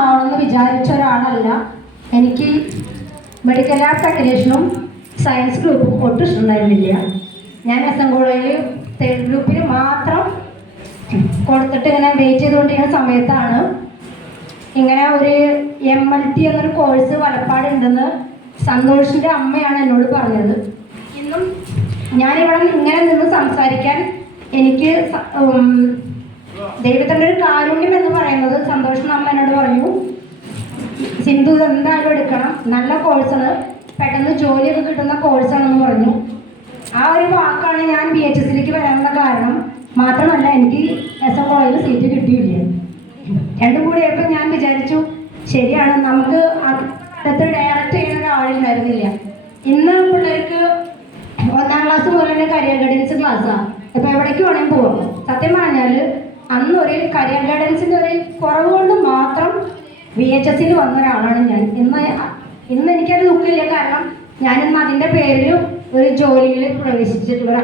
ആവണമെന്ന് വിചാരിച്ച ഒരാളല്ല. എനിക്ക് മെഡിക്കൽ ലാബ് ടെക്നീഷ്യനും സയൻസ് ഗ്രൂപ്പും ഒട്ടും ഇഷ്ടമുണ്ടായിരുന്നില്ല. ഞാൻ എസ്.എൻ. കോളേജിൽ തേർഡ് ഗ്രൂപ്പിന് മാത്രം കൊടുത്തിട്ട് ഇങ്ങനെ വെയിറ്റ് ചെയ്തുകൊണ്ടിരിക്കുന്ന സമയത്താണ് ഇങ്ങനെ ഒരു MLT എന്നൊരു കോഴ്സ് വലപ്പാടുണ്ടെന്ന് സന്തോഷിൻ്റെ അമ്മയാണ് എന്നോട് പറഞ്ഞത്. ഇന്നും ഞാനിവിടെ ഇങ്ങനെ നിന്ന് സംസാരിക്കാൻ എനിക്ക് ദൈവത്തിൻ്റെ ഒരു കാരുണ്യം എന്ന് പറയുന്നത് സന്തോഷിൻ്റെ അമ്മ എന്നോട് പറഞ്ഞു, സിന്ധു എന്തായാലും എടുക്കണം, നല്ല കോഴ്സാണ്, പെട്ടെന്ന് ജോലിയൊക്കെ കിട്ടുന്ന കോഴ്സാണെന്ന് പറഞ്ഞു. ആ ഒരു വാക്കാണ് ഞാൻ BHSലേക്ക് വരാനുള്ള കാരണം. മാത്രമല്ല എനിക്ക് എസ്.എൻ. കോളേജിൽ സീറ്റ് കിട്ടിയില്ല. രണ്ടും കൂടി ആയപ്പോൾ ഞാൻ വിചാരിച്ചു ശരിയാണ്, നമുക്ക് അടുത്ത് ഡയറക്റ്റ് ചെയ്യുന്ന ഒരാളുണ്ടായിരുന്നില്ല. ഇന്ന് പിള്ളേർക്ക് 1ാം ക്ലാസ് മുതൽ തന്നെ കരിയർ ഗൈഡൻസ് ക്ലാസ്സാണ്. ഇപ്പോൾ എവിടേക്ക് വേണമെങ്കിൽ പോകാം. സത്യം പറഞ്ഞാൽ അന്ന് ഒരു കരിയർ ഗൈഡൻസിൻ്റെ ഒരു കുറവ് കൊണ്ട് മാത്രം VHSയിൽ വന്ന ഒരാളാണ് ഞാൻ. ഇന്ന് എനിക്കത് ദുഃഖമില്ല, കാരണം ഞാനിന്ന് അതിൻ്റെ പേരിൽ ഒരു ജോലിയിൽ പ്രവേശിച്ചിട്ടുള്ള